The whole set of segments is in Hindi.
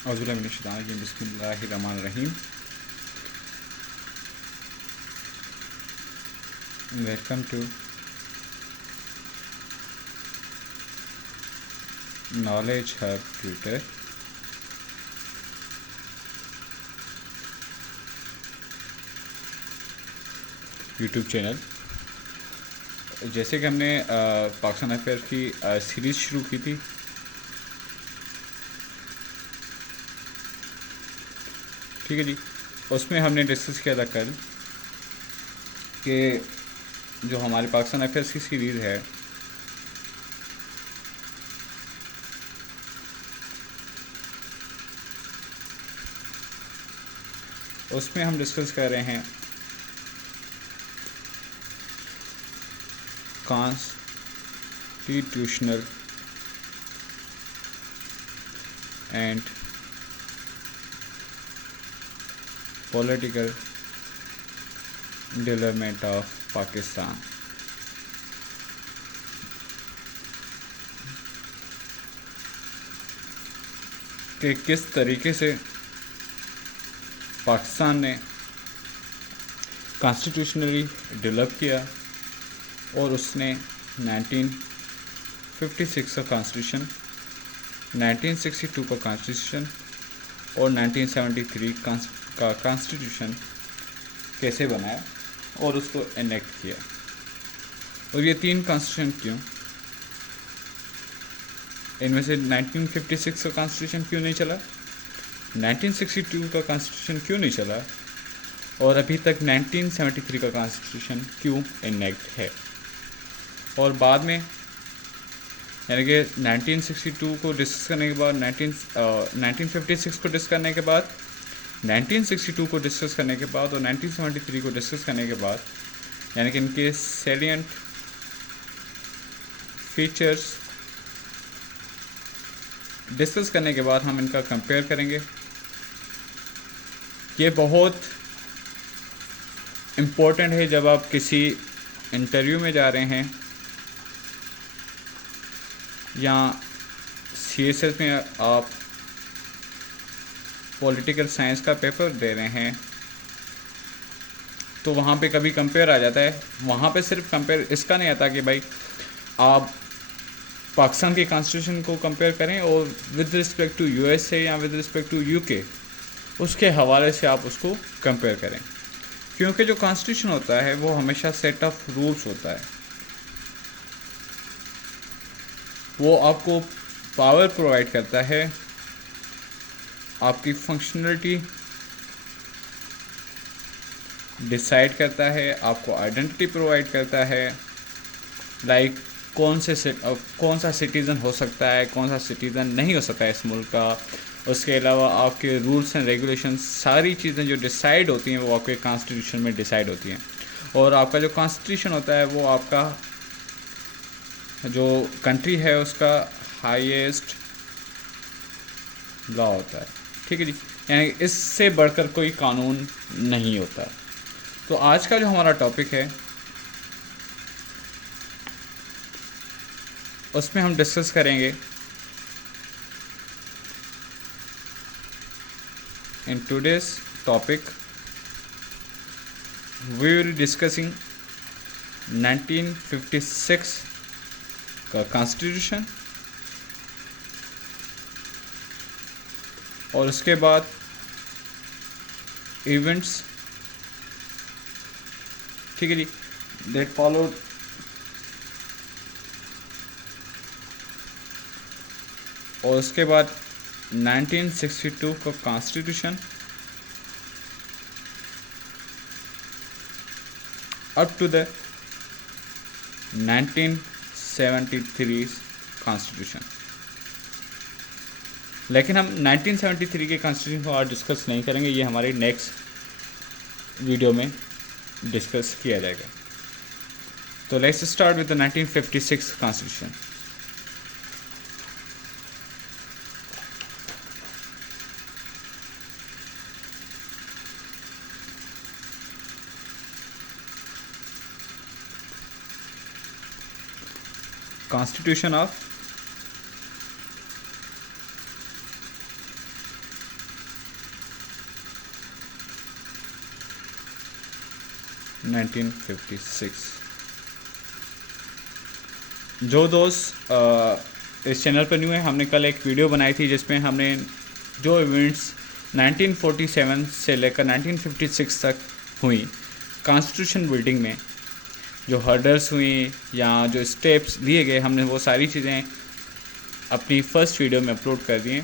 बिस्मिल्लाहिर्रहमानिर्रहीम। Welcome to knowledge hub Twitter. YouTube channel. जैसे कि हमने पाकिस्तान अफेयर की सीरीज़ शुरू की थी, ठीक है जी। उसमें हमने डिस्कस किया था कल कि जो हमारे पाकिस्तान अफेयर्स की सीरीज़ है, उसमें हम डिस्कस कर रहे हैं constitutional and political development of Pakistan. कि किस तरीके से पाकिस्तान ने कॉन्स्टिट्यूशनली डेवलप किया और उसने 1956 का कॉन्स्टिट्यूशन, 1962 का कॉन्स्टिट्यूशन और 1973 का कॉन्स्टिट्यूशन कैसे बनाया और उसको इनेक्ट किया। और ये तीन कॉन्स्टिट्यूशन क्यों, इनमें से 1956 का कॉन्स्टिट्यूशन क्यों नहीं चला, 1962 का कॉन्स्टिट्यूशन क्यों नहीं चला और अभी तक 1973 का कॉन्स्टिट्यूशन क्यों इनेक्ट है। और बाद में यानी कि 1962 को डिस्कस करने के बाद 1956 को डिस्कस करने के बाद 1962 को डिस्कस करने के बाद और 1973 को डिस्कस करने के बाद, यानी कि इनके सैलिएंट फीचर्स डिस्कस करने के बाद हम इनका कंपेयर करेंगे। ये बहुत इम्पोर्टेंट है जब आप किसी इंटरव्यू में जा रहे हैं या सीएसएस में आप पॉलिटिकल साइंस का पेपर दे रहे हैं, तो वहाँ पे कभी कंपेयर आ जाता है। वहाँ पे सिर्फ कंपेयर इसका नहीं आता कि भाई आप पाकिस्तान के कॉन्स्टिट्यूशन को कंपेयर करें और विद रिस्पेक्ट टू यूएसए या विद रिस्पेक्ट टू यूके, उसके हवाले से आप उसको कंपेयर करें। क्योंकि जो कॉन्स्टिट्यूशन होता है वो हमेशा सेट ऑफ रूल्स होता है, वो आपको पावर प्रोवाइड करता है, आपकी फंक्शनलिटी डिसाइड करता है, आपको आइडेंटिटी प्रोवाइड करता है, लाइक कौन सा सिटीज़न हो सकता है, कौन सा सिटीज़न नहीं हो सकता है इस मुल्क का। उसके अलावा आपके रूल्स एंड रेगुलेशन, सारी चीज़ें जो डिसाइड होती हैं वो आपके कॉन्स्टिट्यूशन में डिसाइड होती हैं। और आपका जो कॉन्स्टिट्यूशन होता है वो आपका जो कंट्री है उसका हाईएस्ट लॉ होता है, ठीक है जी। यानी इससे बढ़कर कोई कानून नहीं होता। तो आज का जो हमारा टॉपिक है उसमें हम डिस्कस करेंगे in today's topic we will discussing 1956 का कॉन्स्टिट्यूशन और उसके बाद इवेंट्स, ठीक है जी, दैट फॉलोड और उसके बाद 1962 का constitution up to the 1973 constitution. लेकिन हम 1973 के कॉन्स्टिट्यूशन को आज डिस्कस नहीं करेंगे, ये हमारे नेक्स्ट वीडियो में डिस्कस किया जाएगा। तो let's start with the 1956 constitution. Constitution of 1956। जो दोस्त इस चैनल पर न्यू है, हमने कल एक वीडियो बनाई थी जिसमें हमने जो इवेंट्स 1947 से लेकर 1956 तक हुई कॉन्स्टिट्यूशन बिल्डिंग में, जो हर्डल्स हुई या जो स्टेप्स दिए गए, हमने वो सारी चीज़ें अपनी फ़र्स्ट वीडियो में अपलोड कर दिए।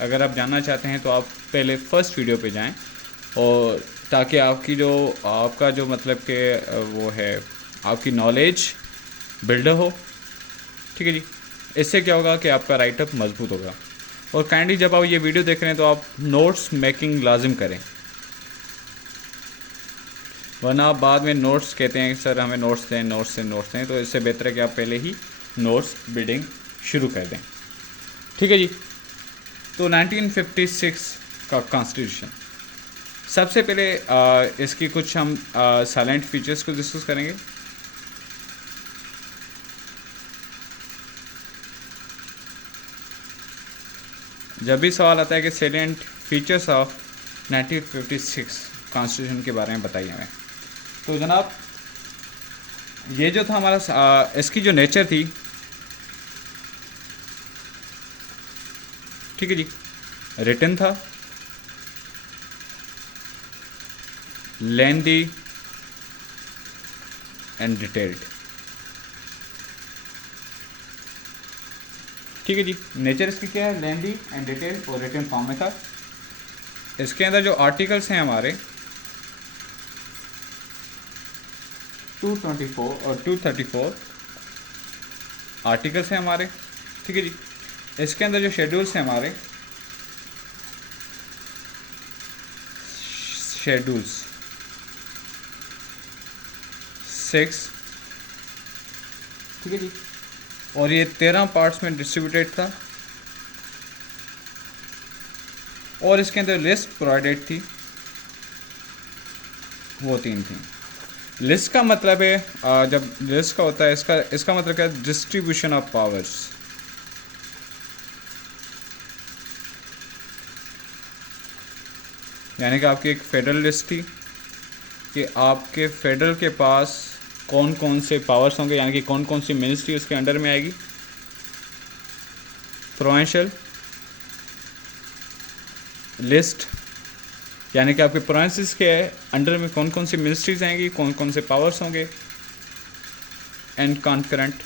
अगर आप जानना चाहते हैं तो आप पहले फ़र्स्ट वीडियो पे जाएं, और ताकि आपका जो मतलब कि वो है आपकी नॉलेज बिल्ड हो। ठीक है जी, इससे क्या होगा कि आपका राइटअप मजबूत होगा। और काइंडली जब आप ये वीडियो देख रहे हैं तो आप नोट्स मेकिंग लाजिम करें, वरना आप बाद में नोट्स कहते हैं सर हमें नोट्स दें, तो इससे बेहतर है कि आप पहले ही नोट्स बिल्डिंग शुरू कर दें। ठीक है जी। तो 1956 का कॉन्स्टिट्यूशन, सबसे पहले इसकी कुछ हम साइलेंट फीचर्स को डिस्कस करेंगे। जब भी सवाल आता है कि सैलेंट फीचर्स ऑफ 1956 कॉन्स्टिट्यूशन के बारे में बताइए हमें, तो जनाब ये जो था हमारा इसकी जो नेचर थी, ठीक है जी, रिटन था, लेंदी एंड डिटेल्ड। ठीक है जी, नेचर इसकी क्या है, लेंदी एंड डिटेल्ड और रिटन फॉर्म में था। इसके अंदर जो आर्टिकल्स हैं हमारे 224 और 234 आर्टिकल्स हैं हमारे। ठीक है जी, इसके अंदर जो शेड्यूल्स हैं हमारे, शेड्यूल्स 6, ठीक है जी, और ये 13 पार्ट्स में डिस्ट्रीब्यूटेड था। और इसके अंदर लिस्ट प्रोवाइडेड थी, वो 3 थी। लिस्ट का मतलब है जब लिस्ट का होता है इसका मतलब क्या है, डिस्ट्रीब्यूशन ऑफ पावर्स। यानी कि आपकी एक फेडरल लिस्ट थी कि आपके फेडरल के पास कौन कौन से पावर्स होंगे, यानी कि कौन कौन सी मिनिस्ट्री उसके अंडर में आएगी। प्रोविंशियल लिस्ट, यानी कि आपके प्रोविंसेस के अंडर में कौन कौन सी मिनिस्ट्रीज आएंगी, कौन कौन से पावर्स होंगे। And concurrent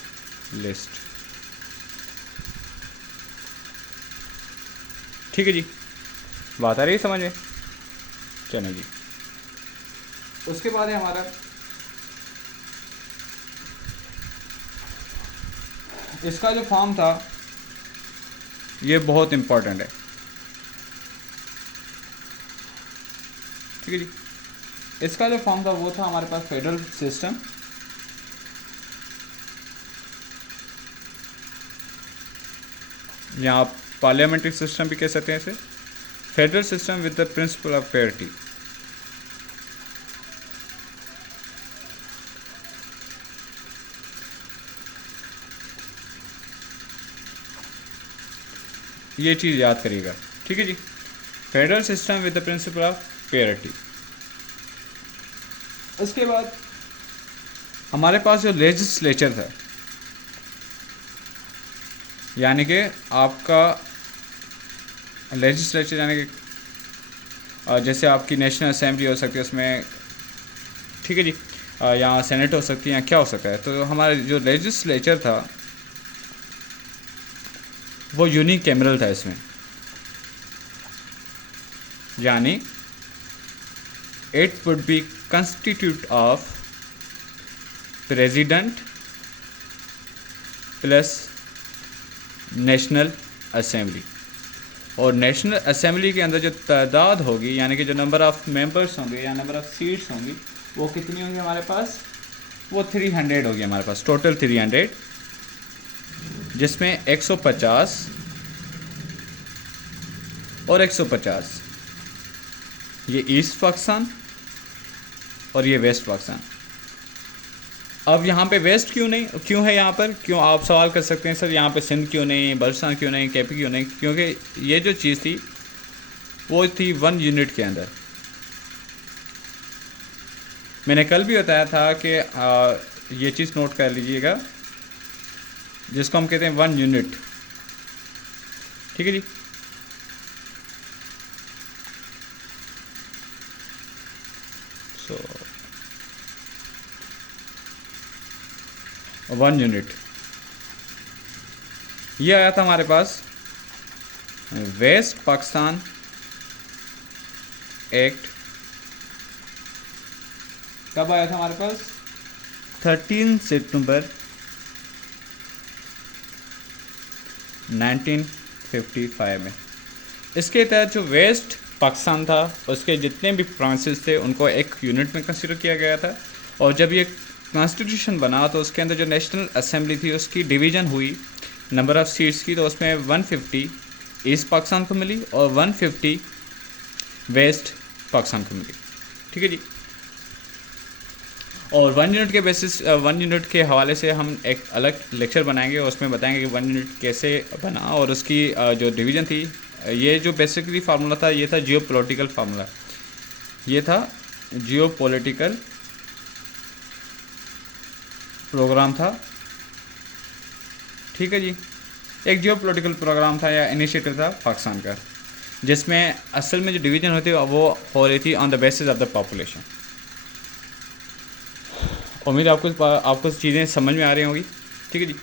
list. ठीक है जी, बात आ रही है समझ में? चलो जी, उसके बाद है हमारा इसका जो फॉर्म था, ये बहुत इम्पोर्टेंट है। ठीक है जी, इसका जो फॉर्म था वो था हमारे पास फेडरल सिस्टम, या आप पार्लियामेंट्री सिस्टम भी कह सकते हैं इसे। Federal system with the principle of parity. ये चीज़ याद करिएगा। ठीक है जी, federal system with the principle of parity. उसके बाद हमारे पास जो लेजिस्लेचर था, यानी कि आपका लेजिस्लेचर, यानी कि जैसे आपकी नेशनल असेंबली हो सकती है उसमें, ठीक है जी, यहाँ सेनेट हो सकती है, या क्या हो सकता है। तो हमारा जो लेजिस्लेचर था वो यूनिकैमरल था इसमें, यानी it would be constitute of president plus national assembly. और नेशनल असेंबली के अंदर जो तादाद होगी, यानी कि जो नंबर ऑफ़ मेंबर्स होंगे या नंबर ऑफ़ सीट्स होंगी, वो कितनी होंगी हमारे पास, वो 300 होगी हमारे पास, टोटल 300, जिसमें 150 और 150 ये ईस्ट पाकिस्तान और ये वेस्ट पाकिस्तान। अब यहाँ पे वेस्ट क्यों है यहाँ पर, क्यों आप सवाल कर सकते हैं सर यहाँ पे सिंध क्यों नहीं, बलूचिस्तान क्यों नहीं, केपी क्यों नहीं। क्योंकि ये जो चीज़ थी वो थी 1 यूनिट के अंदर, मैंने कल भी बताया था कि ये चीज़ नोट कर लीजिएगा, जिसको हम कहते हैं 1 यूनिट। ठीक है जी। सो 1 यूनिट ये आया था हमारे पास वेस्ट पाकिस्तान एक्ट। कब आया था हमारे पास? 13 सितंबर 1955 में। इसके तहत जो वेस्ट पाकिस्तान था उसके जितने भी प्रोविंसेस थे उनको एक यूनिट में कंसिडर किया गया था। और जब ये कॉन्स्टिट्यूशन बना तो उसके अंदर जो नेशनल असेंबली थी उसकी डिवीज़न हुई नंबर ऑफ़ सीट्स की, तो उसमें 150 ईस्ट पाकिस्तान को मिली और 150 वेस्ट पाकिस्तान को मिली। ठीक है जी। और 1 यूनिट के बेसिस 1 यूनिट के हवाले से हम एक अलग लेक्चर बनाएंगे और उसमें बताएंगे कि 1 यूनिट कैसे बना और उसकी जो डिवीज़न थी। ये जो बेसिकली फार्मूला था ये था जियो पॉलिटिकल फार्मूला, ये था जियो पॉलिटिकल प्रोग्राम था। ठीक है जी। एक जियो पॉलिटिकल प्रोग्राम था या इनिशिएटिव था पाकिस्तान का, जिसमें असल में जो डिवीज़न होती है वो हो रही थी on the basis of the population. उम्मीद आपको चीज़ें समझ में आ रही होंगी। ठीक है जी।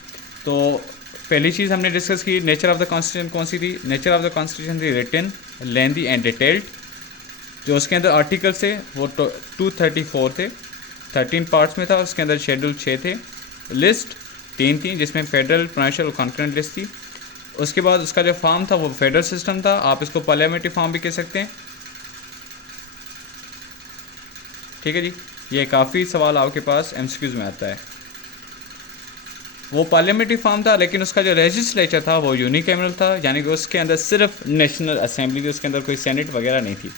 तो पहली चीज़ हमने डिस्कस की नेचर ऑफ द कॉन्स्टिट्यूशन कौन सी थी। नेचर ऑफ द कॉन्स्टिट्यूशन थी रिटन, लेंथी एंड डिटेल्ड। जो उसके अंदर आर्टिकल थे वो 234 थे, 13 पार्ट्स में था। उसके अंदर शेड्यूल 6 थे, लिस्ट 3 थी जिसमें फेडरल, प्रोविंशियल और कॉन्करेंट लिस्ट थी। उसके बाद उसका जो फॉर्म था वो फेडरल सिस्टम था, आप इसको पार्लियामेंट्री फॉर्म भी कह सकते हैं। ठीक है जी। ये काफ़ी सवाल आपके पास एमसीक्यूज़ में आता है। वो पार्लियामेंट्री फॉर्म था लेकिन उसका जो लेजिस्लेचर था वो यूनिकैमरल था, यानी कि उसके अंदर सिर्फ नेशनल असेंबली थी, उसके अंदर कोई सेनेट वगैरह नहीं थी।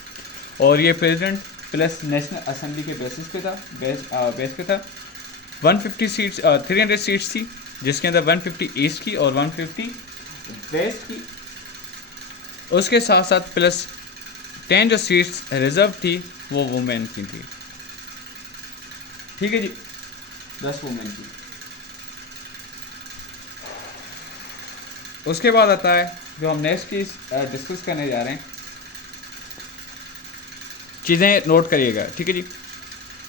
और ये प्रेसिडेंट प्लस नेशनल असेंबली के बेसिस पे था, बेस पे था। 150 सीट्स 300 सीट्स थी जिसके अंदर 150 ईस्ट की और 150 वेस्ट की। उसके साथ साथ प्लस 10 जो सीट्स रिजर्व थी वो वुमेन की थी। ठीक है जी, 10 वुमेन की। उसके बाद आता है जो हम नेक्स्ट चीज़ डिस्कस करने जा रहे हैं, चीज़ें नोट करिएगा। ठीक है जी।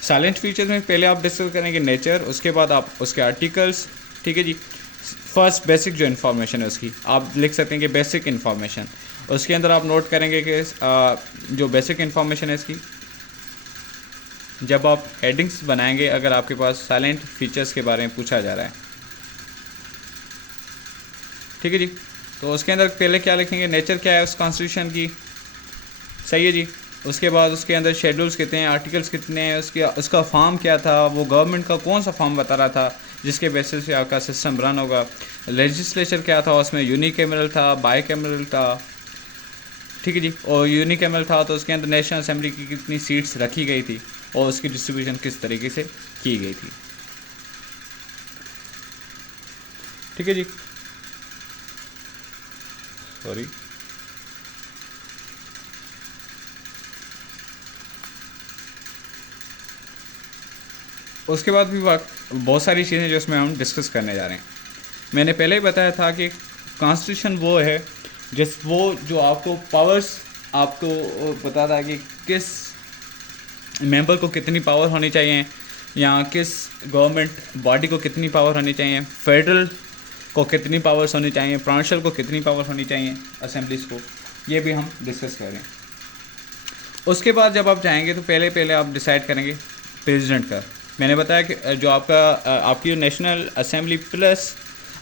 साइलेंट फीचर्स में पहले आप डिस्कस करेंगे नेचर, उसके बाद आप उसके आर्टिकल्स। ठीक है जी। फर्स्ट बेसिक जो इन्फॉर्मेशन है उसकी आप लिख सकते हैं कि बेसिक इन्फॉर्मेशन। उसके अंदर आप नोट करेंगे कि जो बेसिक इन्फॉर्मेशन है इसकी, जब आप हेडिंग्स बनाएंगे अगर आपके पास साइलेंट फीचर्स के बारे में पूछा जा रहा है। ठीक है जी। तो उसके अंदर पहले क्या लिखेंगे, नेचर क्या है उस कॉन्स्टिट्यूशन की। सही है जी। उसके बाद उसके अंदर शेड्यूल्स कितने हैं, आर्टिकल्स कितने हैं, उसका फॉर्म क्या था, वो गवर्नमेंट का कौन सा फॉर्म बता रहा था जिसके बेसिस पे आपका सिस्टम रन होगा। लेजिस्लेचर क्या था उसमें, यूनिकैमरल था, बाइकैमरल था। ठीक है जी। और यूनिकैमरल था तो उसके अंदर नेशनल असेंबली की कितनी सीट्स रखी गई थी और उसकी डिस्ट्रीब्यूशन किस तरीके से की गई थी। ठीक है जी। सॉरी। उसके बाद भी बहुत सारी चीज़ें जो इसमें हम डिस्कस करने जा रहे हैं। मैंने पहले ही बताया था कि कॉन्स्टिट्यूशन वो है वो जो आपको पावर्स आपको बताता है कि किस मेंबर को कितनी पावर होनी चाहिए या किस गवर्नमेंट बॉडी को कितनी पावर होनी चाहिए, फेडरल को कितनी पावर्स होनी चाहिए, प्रोविंशियल को कितनी पावर होनी चाहिए, असेंबलीज को। ये भी हम डिस्कस करें। उसके बाद जब आप जाएंगे तो पहले आप डिसाइड करेंगे प्रेसिडेंट का। मैंने बताया कि जो आपकी नेशनल असेंबली प्लस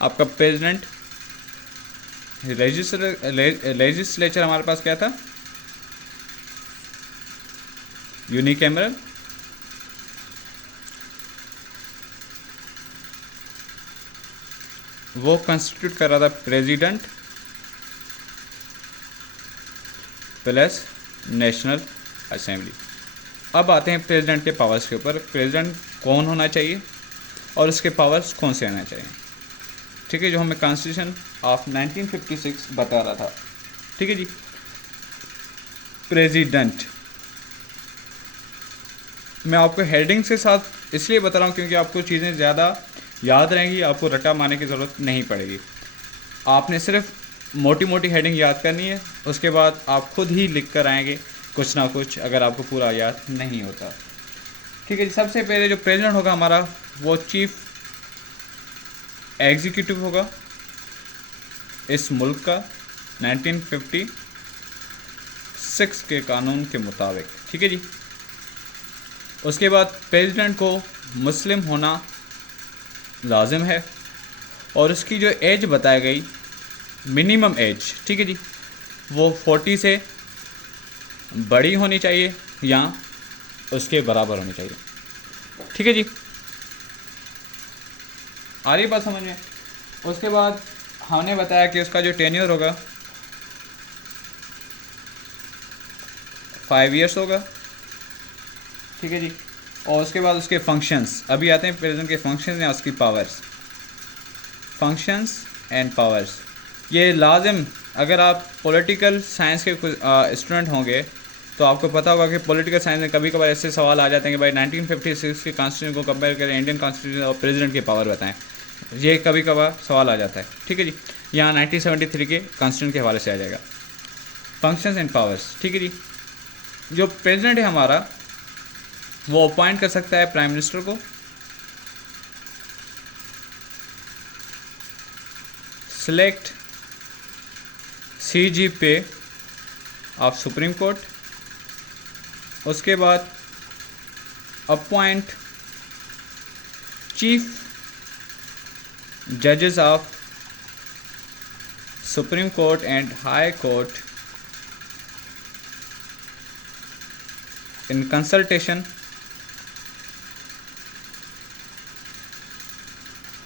आपका प्रेसिडेंट, लेजिस्लेचर हमारे पास क्या था, यूनिकैमरल। वो कंस्टिट्यूट कर रहा था प्रेसिडेंट प्लस नेशनल असेंबली। अब आते हैं प्रेसिडेंट के पावर्स के ऊपर। प्रेसिडेंट कौन होना चाहिए और उसके पावर्स कौन से आना चाहिए। ठीक है, जो हमें कॉन्स्टिट्यूशन ऑफ 1956 बता रहा था। ठीक है जी। प्रेसिडेंट मैं आपको हेडिंग्स के साथ इसलिए बता रहा हूँ क्योंकि आपको चीज़ें ज़्यादा याद रहेंगी, आपको रटा मारने की ज़रूरत नहीं पड़ेगी। आपने सिर्फ मोटी मोटी हेडिंग याद करनी है, उसके बाद आप खुद ही लिख कर आएंगे कुछ ना कुछ, अगर आपको पूरा याद नहीं होता। ठीक है जी। सबसे पहले जो प्रेसिडेंट होगा हमारा वो चीफ एग्जीक्यूटिव होगा इस मुल्क का 1956 के कानून के मुताबिक। ठीक है जी। उसके बाद प्रेसिडेंट को मुस्लिम होना लाजिम है और उसकी जो एज बताई गई मिनिमम एज, ठीक है जी, वो 40 से बड़ी होनी चाहिए या उसके बराबर होनी चाहिए। ठीक है जी, आ रही बात समझ में। उसके बाद हमने बताया कि उसका जो टेन्योर होगा 5 ईयर्स होगा। ठीक है जी। और उसके बाद उसके फंक्शंस, अभी आते हैं प्रेसिडेंट के फंक्शंस या उसकी पावर्स। फंक्शंस एंड पावर्स ये लाजिम, अगर आप पॉलिटिकल साइंस के स्टूडेंट होंगे तो आपको पता होगा कि पॉलिटिकल साइंस में कभी कभार ऐसे सवाल आ जाते हैं कि भाई 1956 के कॉन्स्टिट्यूशन को कंपेयर करें इंडियन कॉन्स्टिट्यूशन और प्रेसिडेंट की पावर बताएं। ये कभी कभार सवाल आ जाता है। ठीक है जी। यहाँ 1973 के कॉन्स्टिट्यूशन के हवाले से आ जाएगा फंक्शंस एंड पावर्स। ठीक है जी। जो प्रेसिडेंट है हमारा वो अपॉइंट कर सकता है प्राइम मिनिस्टर को, select CGP of supreme court, उसके बाद अपॉइंट चीफ जजेस of supreme court and high court in consultation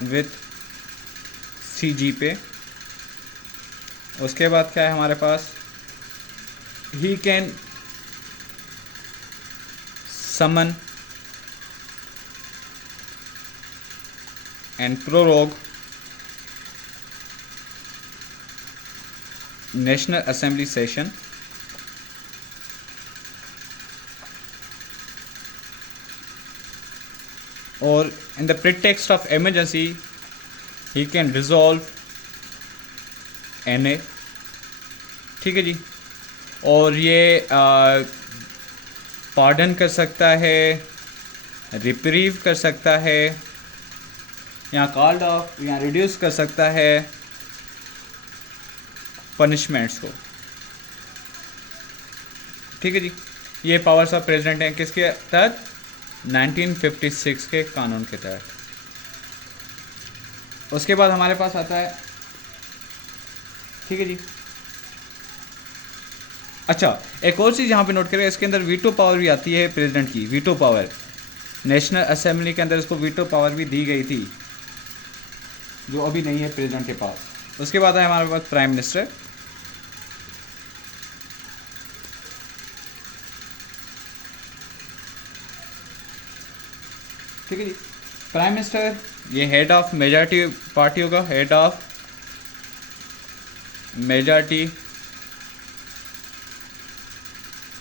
with CGP। उसके बाद क्या है हमारे पास, he can summon and prorogue national assembly session, और in the pretext of emergency he can resolve NA। ठीक है जी। और ये पार्डन कर सकता है, रिप्रीव कर सकता है, या कॉल्ड ऑफ या रिड्यूस कर सकता है पनिशमेंट्स को। ठीक है जी। ये पावर्स ऑफ प्रेसिडेंट हैं किसके तहत, 1956 के कानून के तहत। उसके बाद हमारे पास आता है, ठीक है जी। अच्छा, एक और चीज़ यहाँ पे नोट करें, इसके अंदर वीटो पावर भी आती है प्रेसिडेंट की। वीटो पावर नेशनल असेंबली के अंदर इसको वीटो पावर भी दी गई थी, जो अभी नहीं है प्रेसिडेंट के पास। उसके बाद है हमारे पास प्राइम मिनिस्टर। ठीक है जी। प्राइम मिनिस्टर ये हेड ऑफ मेजॉरिटी पार्टी होगा, head of majority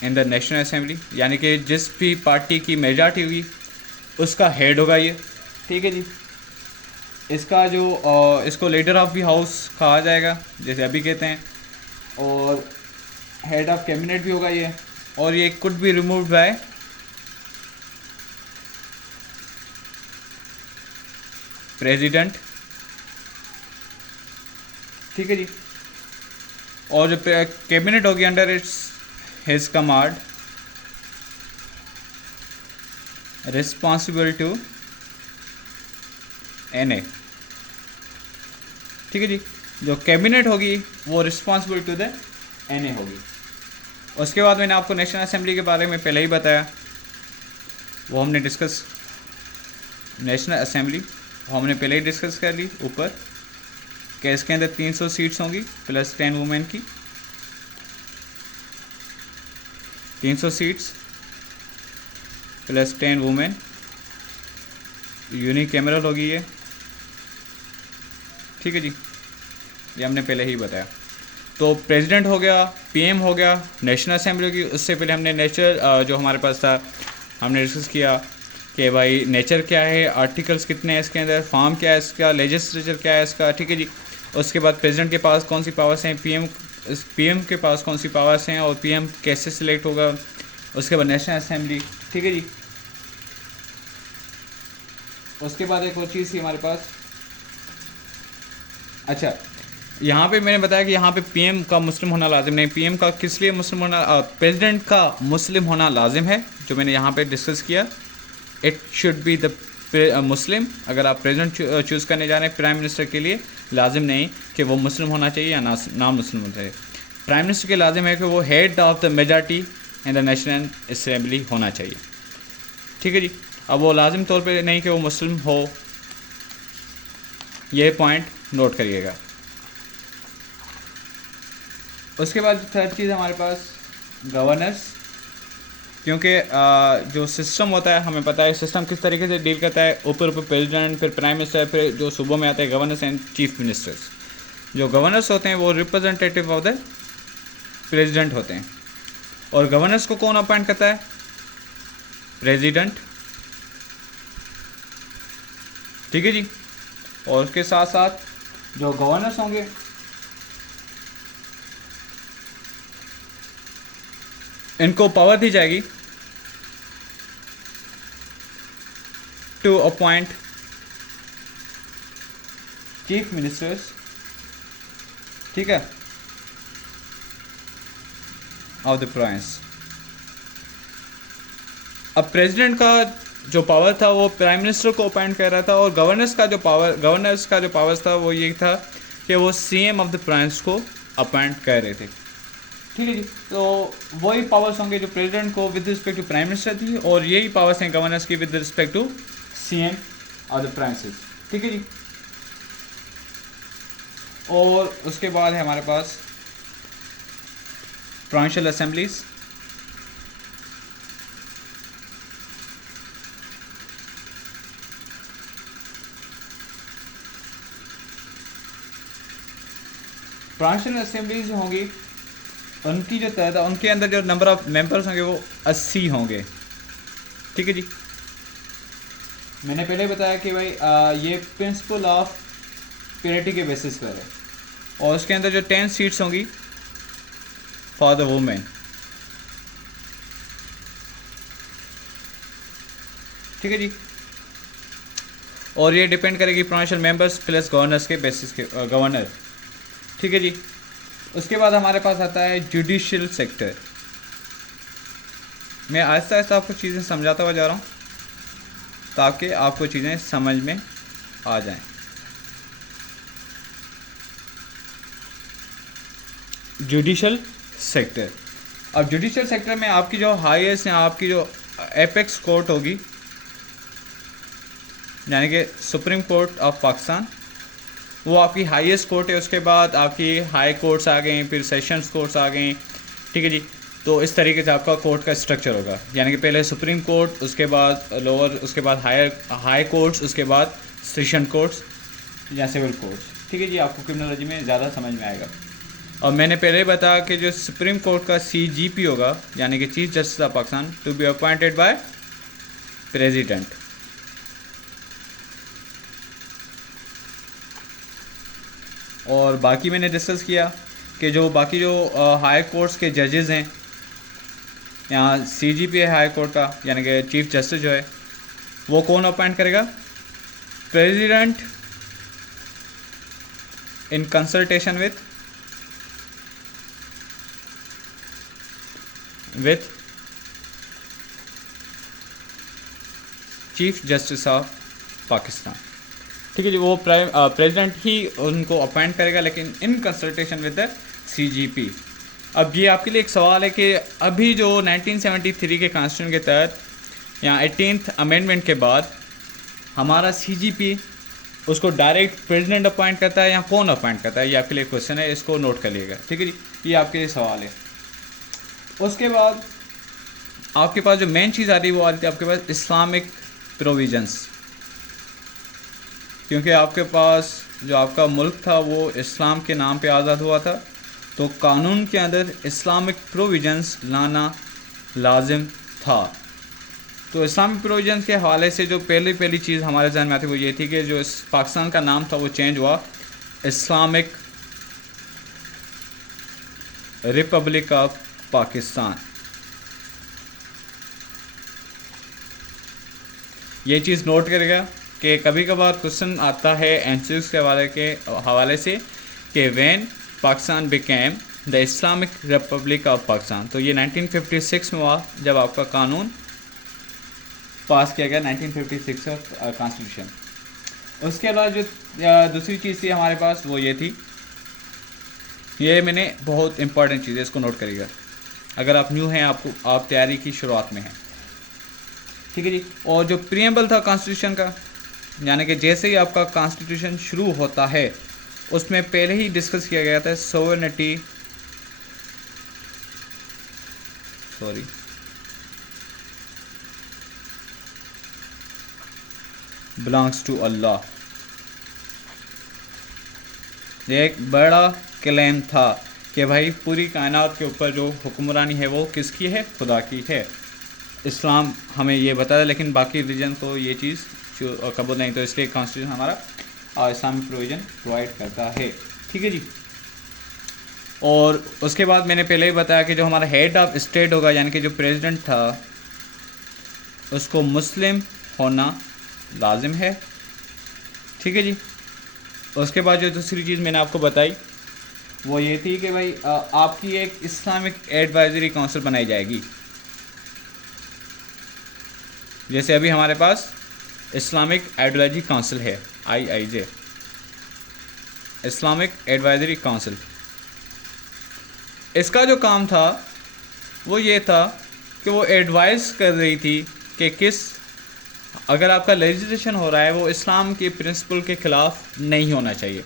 in the national assembly, यानी कि जिस भी पार्टी की मेजॉरिटी होगी उसका हेड होगा ये। ठीक है जी। इसका जो इसको लीडर ऑफ द हाउस कहा जाएगा जैसे अभी कहते हैं, और हेड ऑफ कैबिनेट भी होगा ये, और ये could be removed by president. ठीक है जी। और जो कैबिनेट होगी under its his command responsible to NA। ठीक है जी। जो कैबिनेट होगी वो रिस्पॉन्सिबल टू द NA होगी। उसके बाद मैंने आपको नेशनल असेंबली के बारे में पहले ही बताया, वो हमने डिस्कस, नेशनल असेंबली हमने पहले ही डिस्कस कर ली ऊपर, कि इसके अंदर 300 सीट्स होंगी प्लस 10 वुमेन की। 300 सीट्स प्लस 10 वुमेन, यूनिकैमरल होगी ये। ठीक है जी, ये हमने पहले ही बताया। तो प्रेसिडेंट हो गया, PM हो गया, नेशनल असेंबली होगी। उससे पहले हमने नेशनल जो हमारे पास था हमने डिस्कस किया कि भाई नेचर क्या है, आर्टिकल्स कितने हैं इसके अंदर, फॉर्म क्या है इसका, लेजिस्लेचर क्या है इसका, ठीक है जी। उसके बाद प्रेसिडेंट के पास कौन सी पावर्स हैं, पीएम के पास कौन सी पावर्स हैं, और पीएम कैसे सिलेक्ट होगा। उसके बाद नेशनल असेंबली, ठीक है जी। उसके बाद एक और चीज़ थी हमारे पास, अच्छा यहाँ पे मैंने बताया कि यहाँ पे पीएम का मुस्लिम होना लाजिम नहीं। पीएम का किस लिए मुस्लिम होना, प्रेसिडेंट का मुस्लिम होना लाजिम है, जो मैंने यहाँ पे डिस्कस किया। It should be the Muslim. अगर आप प्रेसिडेंट चूज़ करने जा रहे हैं प्राइम मिनिस्टर के लिए, लाजिम नहीं कि वो मुस्लिम होना चाहिए या ना मुस्लिम होना चाहिए। प्राइम मिनिस्टर के लाजिम है कि वो head of the majority in the national assembly होना चाहिए, ठीक है जी। अब वो लाजिम तौर पे नहीं कि वो मुस्लिम हो, ये पॉइंट नोट करिएगा। उसके बाद थर्ड चीज़ हमारे पास गवर्नर्स, क्योंकि जो सिस्टम होता है हमें पता है सिस्टम किस तरीके से डील करता है। ऊपर प्रेसिडेंट, फिर प्राइम मिनिस्टर, फिर जो सूबों में आते हैं गवर्नर्स एंड चीफ मिनिस्टर्स। जो गवर्नर्स होते हैं वो रिप्रेजेंटेटिव ऑफ द प्रेसिडेंट होते हैं, और गवर्नर्स को कौन अपॉइंट करता है, प्रेसिडेंट, ठीक है जी। और उसके साथ साथ जो गवर्नर्स होंगे इनको पावर दी जाएगी टू अपॉइंट चीफ मिनिस्टर्स, ठीक है, ऑफ द प्रोविंस। अब प्रेसिडेंट का जो पावर था वो प्राइम मिनिस्टर को अपॉइंट कर रहा था, और गवर्नर्स का जो पावर था वो ये था कि वो सीएम ऑफ द प्रोविंस को अपॉइंट कर रहे थे, ठीक है जी। तो वही पावर्स होंगे जो प्रेसिडेंट को with respect to prime minister थी, और यही पावर्स हैं गवर्नर्स की with respect to CM of the provinces, ठीक है जी। और उसके बाद है हमारे पास प्रोविंशियल असेंबलीज। प्रोविंशियल असेंबलीज होंगी, उनकी जो तहत उनके अंदर जो नंबर ऑफ मेंबर्स होंगे वो 80 होंगे, ठीक है जी। मैंने पहले बताया कि भाई ये प्रिंसिपल ऑफ पेरिटी के बेसिस पर है, और उसके अंदर जो 10 सीट्स होंगी फॉर द वुमेन, ठीक है जी। और ये डिपेंड करेगी प्रोविंशियल मेंबर्स प्लस गवर्नर्स के बेसिस के गवर्नर, ठीक है जी। उसके बाद हमारे पास आता है जुडिशियल सेक्टर। मैं आहिस्ता आहिस्ता आपको चीज़ें समझाता हुआ जा रहा हूँ ताकि आपको चीज़ें समझ में आ जाएं। जुडिशियल सेक्टर, अब जुडिशियल सेक्टर में आपकी जो हाईएस्ट आपकी जो एपेक्स कोर्ट होगी, यानी कि सुप्रीम कोर्ट ऑफ पाकिस्तान, वो आपकी हाईएस्ट कोर्ट है। उसके बाद आपकी हाई कोर्ट्स आ गए, फिर सेशंस कोर्ट्स आ गए, ठीक है जी। तो इस तरीके से आपका कोर्ट का स्ट्रक्चर होगा, यानी कि पहले सुप्रीम कोर्ट, उसके बाद लोअर, उसके बाद हाई कोर्ट्स, उसके बाद सेशन कोर्ट्स या सिविल कोर्ट्स, ठीक है जी। आपको क्रिमिनोलॉजी में ज़्यादा समझ में आएगा। और मैंने पहले बताया कि जो सुप्रीम कोर्ट का सीजीपी होगा, यानी कि chief justice of Pakistan, to be appointed by president. और बाकी मैंने डिस्कस किया कि जो बाकी जो हाई कोर्ट्स के जजेस हैं, यहाँ सीजीपी है हाई कोर्ट का, यानी कि चीफ जस्टिस जो है वो कौन अपॉइंट करेगा, president in consultation with chief justice of Pakistan, ठीक है जी। वो प्रेसिडेंट ही उनको अपॉइंट करेगा, लेकिन in consultation with the CGP. अब ये आपके लिए एक सवाल है कि अभी जो 1973 के कॉन्स्टिट्यूशन के तहत यहाँ 18th अमेंडमेंट के बाद हमारा सीजीपी उसको डायरेक्ट प्रेसिडेंट अपॉइंट करता है या कौन अपॉइंट करता है, ये आपके लिए क्वेश्चन है, इसको नोट कर लीजिएगा, ठीक है जी। ये आपके लिए सवाल है। उसके बाद आपके पास जो मेन चीज़ आ रही है वो आ रही थी आपके पास इस्लामिक प्रोविजंस, क्योंकि आपके पास जो आपका मुल्क था वो इस्लाम के नाम पे आज़ाद हुआ था, तो कानून के अंदर इस्लामिक प्रोविजंस लाना लाजिम था। तो इस्लामिक प्रोविजन के हवाले से जो पहली चीज़ हमारे जहन में आती वो ये थी कि जो इस पाकिस्तान का नाम था वो चेंज हुआ इस्लामिक रिपब्लिक ऑफ पाकिस्तान। ये चीज़ नोट करेगा कि कभी कभार क्वेश्चन आता है एमसीक्यूज़ के हवाले से कि when Pakistan became the Islamic Republic of Pakistan. तो ये 1956 में हुआ जब आपका कानून पास किया गया 1956 का कॉन्स्टिट्यूशन। उसके अलावा जो दूसरी चीज़ थी हमारे पास वो ये थी, ये मैंने बहुत इंपॉर्टेंट चीज़ है, इसको नोट करिएगा अगर आप न्यू हैं, आप तैयारी की शुरुआत में हैं, ठीक है जी। और जो प्रीएम्बल था कॉन्स्टिट्यूशन का, यानी कि जैसे ही आपका कॉन्स्टिट्यूशन शुरू होता है उसमें पहले ही डिस्कस किया गया था सोवरेनिटी बिलोंग्स टू अल्लाह। ये एक बड़ा क्लेम था कि भाई पूरी कायनात के ऊपर जो हुक्मरानी है वो किसकी है, खुदा की है। इस्लाम हमें ये बताता है, लेकिन बाकी रिलीजन को ये चीज़ कबूल नहीं, तो इसलिए कॉन्स्टिट्यूशन हमारा इस्लामिक प्रोविजन प्रोवाइड करता है, ठीक है जी। और उसके बाद मैंने पहले ही बताया कि जो हमारा हेड ऑफ स्टेट होगा, यानी कि जो प्रेसिडेंट था उसको मुस्लिम होना लाजिम है, ठीक है जी। उसके बाद जो दूसरी चीज़ मैंने आपको बताई वो ये थी कि भाई आपकी एक इस्लामिक एडवाइजरी काउंसिल बनाई जाएगी। जैसे अभी हमारे पास इस्लामिक आइडियोलॉजी काउंसिल है, IIJ, इस्लामिक एडवाइजरी काउंसिल। इसका जो काम था वो ये था कि वो एडवाइस कर रही थी कि अगर आपका लेजिस्लेशन हो रहा है वो इस्लाम के प्रिंसिपल के ख़िलाफ़ नहीं होना चाहिए,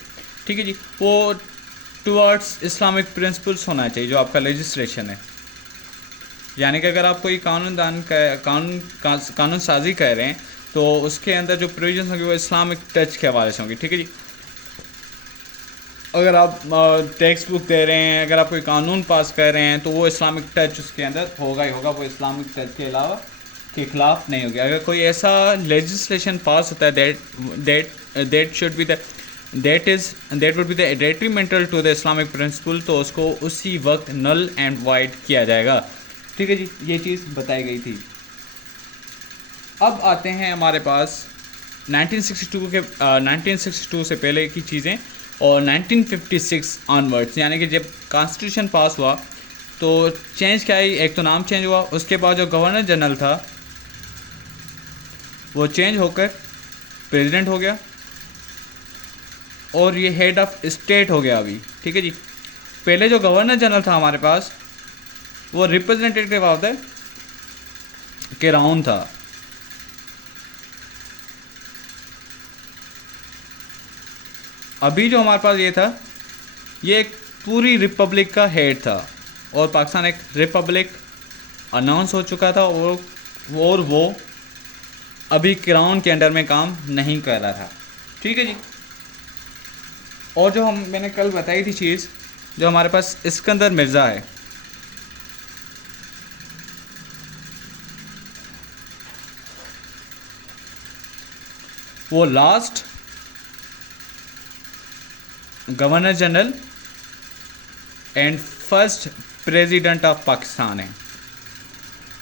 ठीक है जी। वो टुवर्ड्स इस्लामिक प्रिंसिपल्स होना चाहिए जो आपका लेजिस्लेशन है। यानी कि अगर आप कोई कानून साजी कर रहे हैं तो उसके अंदर जो प्रोविजंस होंगे वो इस्लामिक टच के हवाले से होंगे, ठीक है जी। अगर आप टेक्स्ट बुक दे रहे हैं, अगर आप कोई कानून पास कर रहे हैं तो वो इस्लामिक टच उसके अंदर होगा ही होगा, वो इस्लामिक टच के अलावा के खिलाफ नहीं होगी। अगर कोई ऐसा लेजिस्लेशन पास होता है that would be the detrimental to the Islamic principle, तो उसको उसी वक्त नल एंड वाइड किया जाएगा, ठीक है जी। ये चीज़ बताई गई थी। अब आते हैं हमारे पास 1962 से पहले की चीज़ें और 1956 ऑनवर्ड्स, यानी कि जब कॉन्स्टिट्यूशन पास हुआ तो चेंज क्या है, एक तो नाम चेंज हुआ, उसके बाद जो गवर्नर जनरल था वो चेंज होकर प्रेसिडेंट हो गया और ये हेड ऑफ स्टेट हो गया अभी, ठीक है जी। पहले जो गवर्नर जनरल था हमारे पास वो रिप्रेजेंटेटिव ऑफ द क्राउन था। अभी जो हमारे पास ये था ये एक पूरी रिपब्लिक का हेड था और पाकिस्तान एक रिपब्लिक अनाउंस हो चुका था और वो अभी क्राउन के अंडर में काम नहीं कर रहा था, ठीक है जी। और जो मैंने कल बताई थी चीज़, जो हमारे पास इस्कंदर मिर्ज़ा है, वो last governor general and first president of Pakistan है।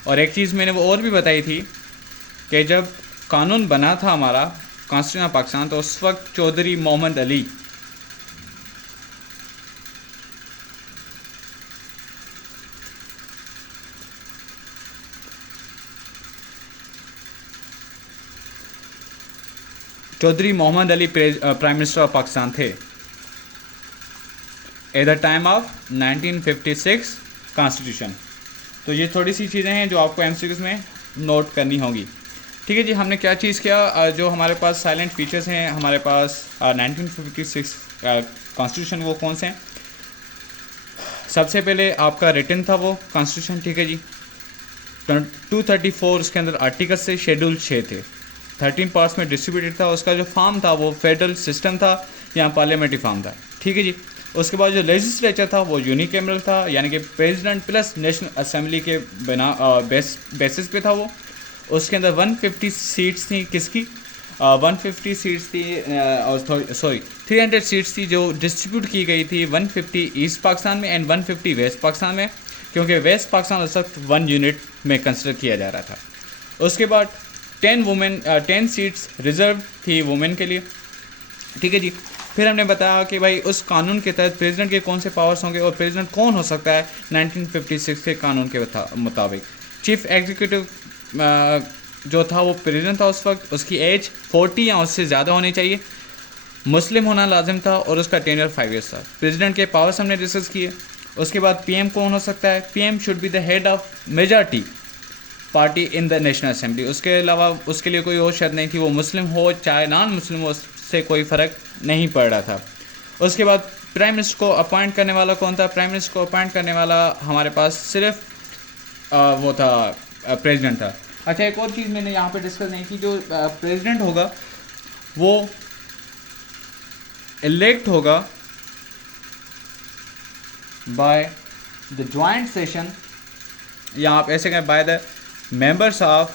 और एक चीज़ मैंने वो और भी बताई थी कि जब कानून बना था हमारा कॉन्स्टिट्यूशन ऑफ पाकिस्तान तो उस वक्त Chaudhry Mohammad Ali prime minister of Pakistan थे at the time of 1956 constitution. तो ये थोड़ी सी चीज़ें हैं जो आपको एमसीक्यूज़ में नोट करनी होगी, ठीक है जी। हमने क्या चीज़ किया, जो हमारे पास साइलेंट फीचर्स हैं हमारे पास 1956 कॉन्स्टिट्यूशन, वो कौन से हैं। सबसे पहले आपका रिटन था वो कॉन्स्टिट्यूशन, ठीक है जी। 234 उसके अंदर आर्टिकल्स से शेड्यूल 6 थे, 13 पार्ट्स में डिस्ट्रीब्यूटेड था। उसका जो फॉर्म था वो फेडरल सिस्टम था या पार्लियामेंट्री फॉर्म था, ठीक है जी। उसके बाद जो लेजिस्लेचर था वो यूनिकैमरल था, यानी कि प्रेसिडेंट प्लस नेशनल असेंबली के बेसिस पे था वो। उसके अंदर 150 सीट्स थी किसकी, 150 सीट्स थी सॉरी 300 सीट्स थी जो डिस्ट्रीब्यूट की गई थी 150 ईस्ट पाकिस्तान में एंड 150 वेस्ट पाकिस्तान में, क्योंकि वेस्ट पाकिस्तान उस वक्त 1 यूनिट में कंसिडर किया जा रहा था। उसके बाद 10 सीट्स रिजर्व थी वुमेन के लिए, ठीक है जी। फिर हमने बताया कि भाई उस कानून के तहत प्रेसिडेंट के कौन से पावर्स होंगे और प्रेसिडेंट कौन हो सकता है 1956 के कानून के मुताबिक। चीफ एग्जीक्यूटिव जो था वो प्रेसिडेंट था उस वक्त, उसकी एज 40 या उससे ज़्यादा होनी चाहिए, मुस्लिम होना लाजिम था और उसका टेन्योर 5 ईयर्स था। प्रेसिडेंट के पावर्स हमने डिस्कस किए। उसके बाद पीएम कौन हो सकता है, PM should be the head of majority party in the national assembly. उसके अलावा उसके लिए कोई और शर्त नहीं थी, वो मुस्लिम हो चाहे नॉन मुस्लिम हो, उससे कोई फ़र्क नहीं पड़ रहा था। उसके बाद प्राइम मिनिस्टर को अपॉइंट करने वाला कौन था, प्राइम मिनिस्टर को अपॉइंट करने वाला हमारे पास सिर्फ वो था प्रेसिडेंट था। अच्छा, एक और चीज़ मैंने यहाँ पे डिस्कस नहीं की, जो प्रेसिडेंट होगा वो इलेक्ट होगा बाय द जॉइंट सेशन, या आप ऐसे कहें बाय द मेंबर्स ऑफ,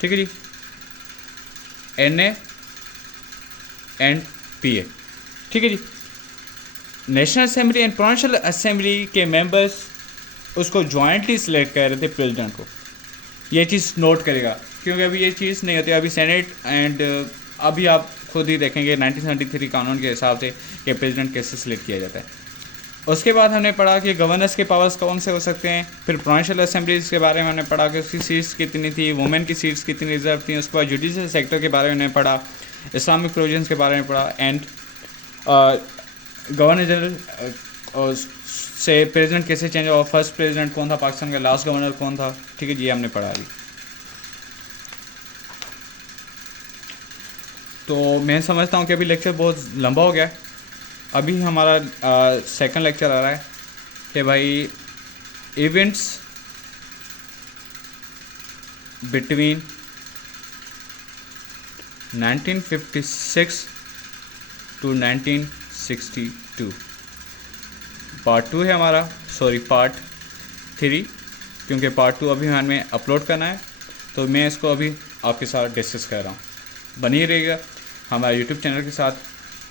ठीक है जी, NA एंड PA, ठीक है जी। National assembly and provincial assembly के मेंबर्स उसको जॉइंटली सिलेक्ट कर रहे थे प्रेसिडेंट को। ये चीज़ नोट करेगा क्योंकि अभी ये चीज़ नहीं होती, अभी सेनेट एंड अभी आप खुद ही देखेंगे 1973 कानून के हिसाब से कि प्रेसिडेंट कैसे सिलेक्ट किया जाता है। उसके बाद हमने पढ़ा कि गवर्नर्स के पावर्स कौन से हो सकते हैं। फिर प्रोविंशियल असेंबलीज के बारे में हमने पढ़ा कि उसकी सीट्स कितनी थी, वुमेन की सीट्स कितनी रिजर्व थी। उसके बाद जुडिशल सेक्टर के बारे में हमने पढ़ा, इस्लामिक प्रोविजंस के बारे में पढ़ा एंड गवर्नर जनरल से प्रेसिडेंट कैसे चेंज हुआ, फर्स्ट प्रेसिडेंट कौन था पाकिस्तान का, लास्ट गवर्नर कौन था, ठीक है जी, ये हमने पढ़ा अभी। तो मैं समझता हूँ कि अभी लेक्चर बहुत लंबा हो गया है। अभी हमारा सेकंड लेक्चर आ रहा है कि भाई इवेंट्स बिटवीन 1956 टू 1962, पार्ट 2 है हमारा, सॉरी पार्ट 3, क्योंकि पार्ट 2 अभी हमें अपलोड करना है, तो मैं इसको अभी आपके साथ डिस्कस कर रहा हूँ। बनी रहेगा हमारे यूट्यूब चैनल के साथ,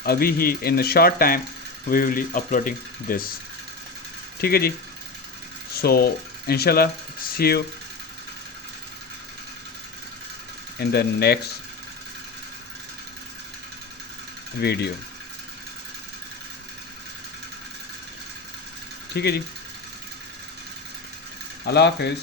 अभी ही in short time we will be uploading this, ठीक है जी। सो इंशाल्लाह see you in the next video, ठीक है जी। अल्लाह हाफिज़।